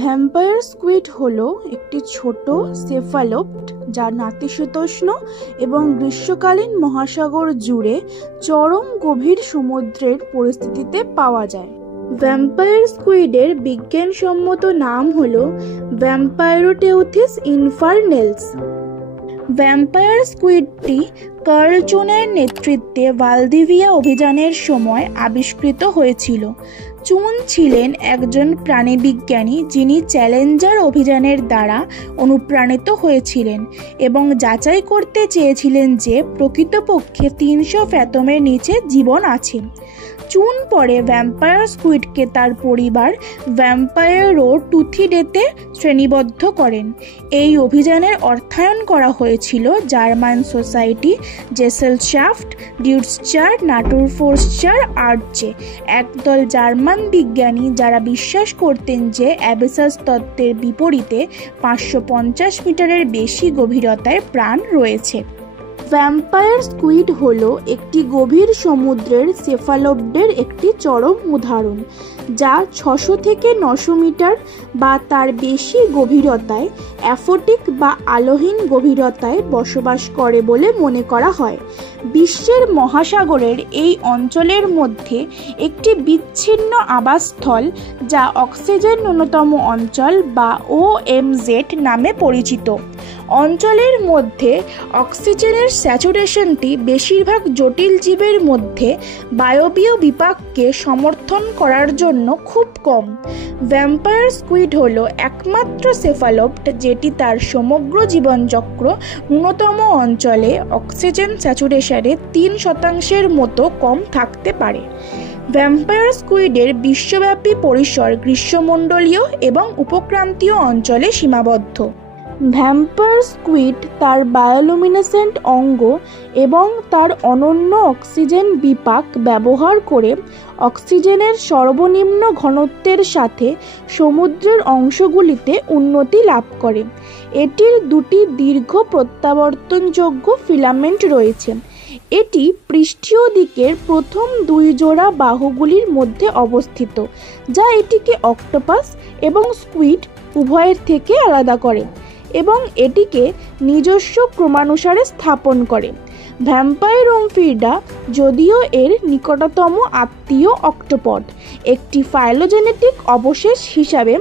Vampire squid হলো একটি ছোট সেফালোপ্ড যা নাতিশীতোষ্ণ এবং গ্রীষ্মকালীন মহাসাগর জুড়ে চরম গভীর সমুদ্রের পরিস্থিতিতে পাওয়া যায়। ভ্যাম্পায়ার স্কুইডের বিজ্ঞানসম্মত নাম হলো ভ্যাম্পাইরোটেউথিস ইনফার্নেলস। ভ্যাম্পায়ার স্কুইডটি কার্ল চুনের নেতৃত্বে ভালদিভিয়া অভিযানের সময় আবিষ্কৃত হয়েছিল। চুন ছিলেন একজন প্রাণীবিজ্ঞানী যিনি চ্যালেঞ্জার অভিযানের দ্বারা অনুপ্রাণিত হয়েছিলেন এবং যাচাই করতে চেয়েছিলেন যে প্রকৃতপক্ষে 300 ফ্যাথমের নিচে জীবন আছে। চুন পরে ভ্যাম্পায়ার স্কুইডকে তার পরিবার ভ্যাম্পায়ারোটুথিডেতে শ্রেণীবদ্ধ করেন। এই অভিযানের অর্থায়ন করা হয়েছিল জার্মান সোসাইটি জেসেলশ্যাফট ডিউটসচার নাটুরফোর্সচার আর্চে, একদল জার্মান বিজ্ঞানী যারা বিশ্বাস করতেন যে অ্যাবিসাস তত্ত্বের বিপরীতে 550 মিটারের বেশি গভীরতায় প্রাণ রয়েছে। ভ্যাম্পায়ার স্কুইড হলো একটি গভীর সমুদ্রের সেফালোপডের একটি চরম উদাহরণ, যা 600 থেকে 900 মিটার বা তার বেশি গভীরতায় অ্যাফোটিক বা আলোহীন গভীরতায় বসবাস করে বলে মনে করা হয়। বিশ্বের মহাসাগরের এই অঞ্চলের মধ্যে একটি বিচ্ছিন্ন আবাসস্থল যা অক্সিজেন ন্যূনতম অঞ্চল বা OMZ নামে পরিচিত। অঞ্চলের মধ্যে অক্সিজেনের স্যাচুরেশনটি বেশিরভাগ জটিল জীবের মধ্যে বায়বীয় বিপাককে সমর্থন করার জন্য খুব কম। ভ্যাম্পায়ার স্কুইড হলো একমাত্র সেফালোপ্ড যেটি তার সমগ্র জীবনচক্র ন্যূনতম অঞ্চলে অক্সিজেন স্যাচুরেশনে 3% মতো কম থাকতে পারে। ভ্যাম্পায়ার স্কুইডের বিশ্বব্যাপী পরিসর গ্রীষ্মমণ্ডলীয় এবং উপক্রান্তীয় অঞ্চলে সীমাবদ্ধ। ভ্যাম্পায়ার স্কুইড তার বায়োলুমিনেসেন্ট অঙ্গ এবং তার অনন্য অক্সিজেন বিপাক ব্যবহার করে অক্সিজেনের সর্বনিম্ন ঘনত্বের সাথে সমুদ্রের অংশগুলিতে উন্নতি লাভ করে। এটির দুটি দীর্ঘ প্রত্যাবর্তনযোগ্য ফিলামেন্ট রয়েছে। এটি পৃষ্ঠীয় দিকের প্রথম 2 জোড়া বাহুগুলির মধ্যে অবস্থিত, যা এটিকে অক্টোপাস এবং স্কুইড উভয়ের থেকে আলাদা করে এবং এটিকে নিজস্ব ক্রমানুসারে স্থাপন করে। ভ্যাম্পাইরোমফিডা, যদিও এর নিকটতম আত্মীয় অক্টোপড, একটি ফাইলোজেনেটিক অবশেষ হিসাবে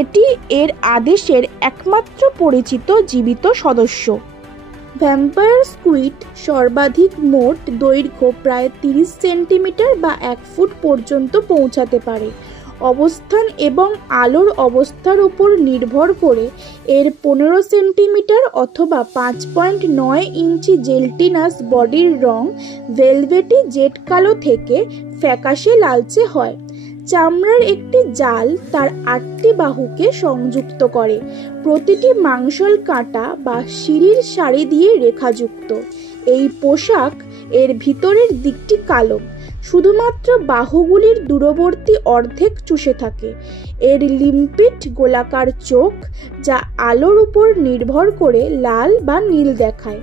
এটি এর আদেশের একমাত্র পরিচিত জীবিত সদস্য। ভ্যাম্পায়ার স্কুইড সর্বাধিক মোট দৈর্ঘ্য প্রায় 30 সেন্টিমিটার বা 1 ফুট পর্যন্ত পৌঁছাতে পারে। অবস্থান এবং আলোর অবস্থার উপর নির্ভর করে এর 15 সেন্টিমিটার অথবা 5.9 ইঞ্চি জেলটিনাস বডির রং ভেলভেটি জেড কালো থেকে ফ্যাকাশে লালচে হয়। চামড়ার একটি জাল তার 8টি বাহুকে সংযুক্ত করে, প্রতিটি মাংসল কাঁটা বা সিঁড়ির সারি দিয়ে রেখাযুক্ত। এই পোশাক এর ভিতরের দিকটি কালো, শুধুমাত্র বাহুগুলির দূরবর্তী অর্ধেক চুষে থাকে। এর লিম্পিড গোলাকার চোখ, যা আলোর উপর নির্ভর করে লাল বা নীল দেখায়,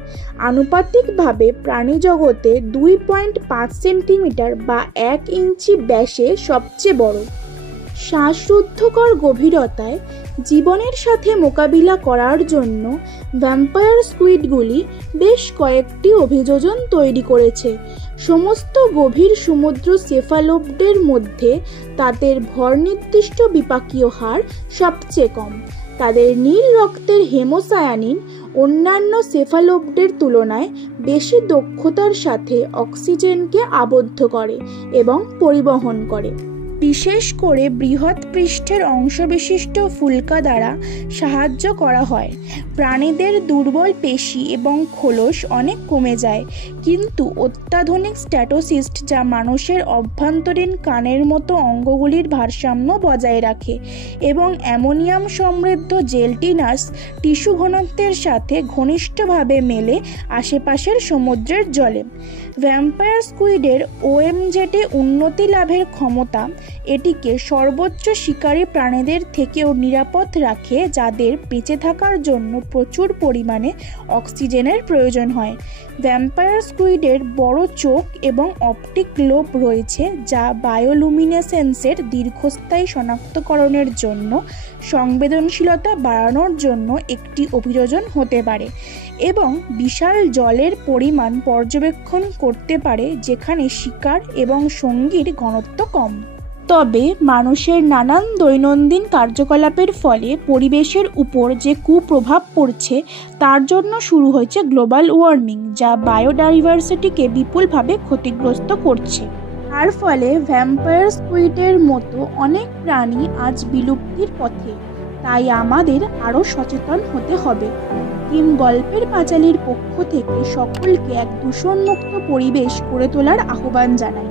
আনুপাতিকভাবে প্রাণীজগতে 2.5 সেন্টিমিটার বা 1 ইঞ্চি ব্যাসে সবচেয়ে বড়। শ্বাসরুদ্ধকর গভীরতায় জীবনের সাথে মোকাবিলা করার জন্য ভ্যাম্পায়ার স্কুইডগুলি বেশ কয়েকটি অভিযোজন তৈরি করেছে। সমস্ত গভীর সমুদ্র সেফালোপডের মধ্যে তাদের ভর নির্দিষ্ট বিপাকীয় হার সবচেয়ে কম। তাদের নীল রক্তের হেমোসায়ানিন অন্যান্য সেফালোপডের তুলনায় বেশি দক্ষতার সাথে অক্সিজেনকে আবদ্ধ করে এবং পরিবহন করে, বিশেষ করে বৃহৎ পৃষ্ঠের অংশবিশিষ্ট ফুলকা দ্বারা সাহায্য করা হয়। প্রাণীদের দুর্বল পেশি এবং খোলস অনেক কমে যায়, কিন্তু অত্যাধুনিক স্ট্যাটোসিস্ট যা মানুষের অভ্যন্তরীণ কানের মতো অঙ্গগুলির ভারসাম্য বজায় রাখে এবং অ্যামোনিয়াম সমৃদ্ধ জেলটিনাস টিস্যু ঘনত্বের সাথে ঘনিষ্ঠভাবে মেলে আশেপাশের সমুদ্রের জলে। ভ্যাম্পায়ার স্কুইডের OMZ উন্নতি লাভের ক্ষমতা এটিকে সর্বোচ্চ শিকারী প্রাণীদের থেকেও নিরাপদ রাখে, যাদের বেঁচে থাকার জন্য প্রচুর পরিমাণে অক্সিজেনের প্রয়োজন হয়। ভ্যাম্পায়ার স্কুইডের বড় চোখ এবং অপটিক লোব রয়েছে, যা বায়োলুমিনেসেন্সের দীর্ঘস্থায়ী শনাক্তকরণের জন্য সংবেদনশীলতা বাড়ানোর জন্য একটি অভিযোজন হতে পারে, এবং বিশাল জলের পরিমাণ পর্যবেক্ষণ করতে পারে যেখানে শিকার এবং সঙ্গীর ঘনত্ব কম। তবে মানুষের নানান দৈনন্দিন কার্যকলাপের ফলে পরিবেশের উপর যে কুপ্রভাব পড়ছে তার জন্য শুরু হয়েছে গ্লোবাল ওয়ার্মিং, যা বায়োডাইভার্সিটিকে বিপুলভাবে ক্ষতিগ্রস্ত করছে। তার ফলে ভ্যাম্পায়ার স্কুইডের মতো অনেক প্রাণী আজ বিলুপ্তির পথে। তাই আমাদের আরও সচেতন হতে হবে। টিম গল্পের পাঁচালীর পক্ষ থেকে সকলকে এক দূষণমুক্ত পরিবেশ গড়ে তোলার আহ্বান জানাই।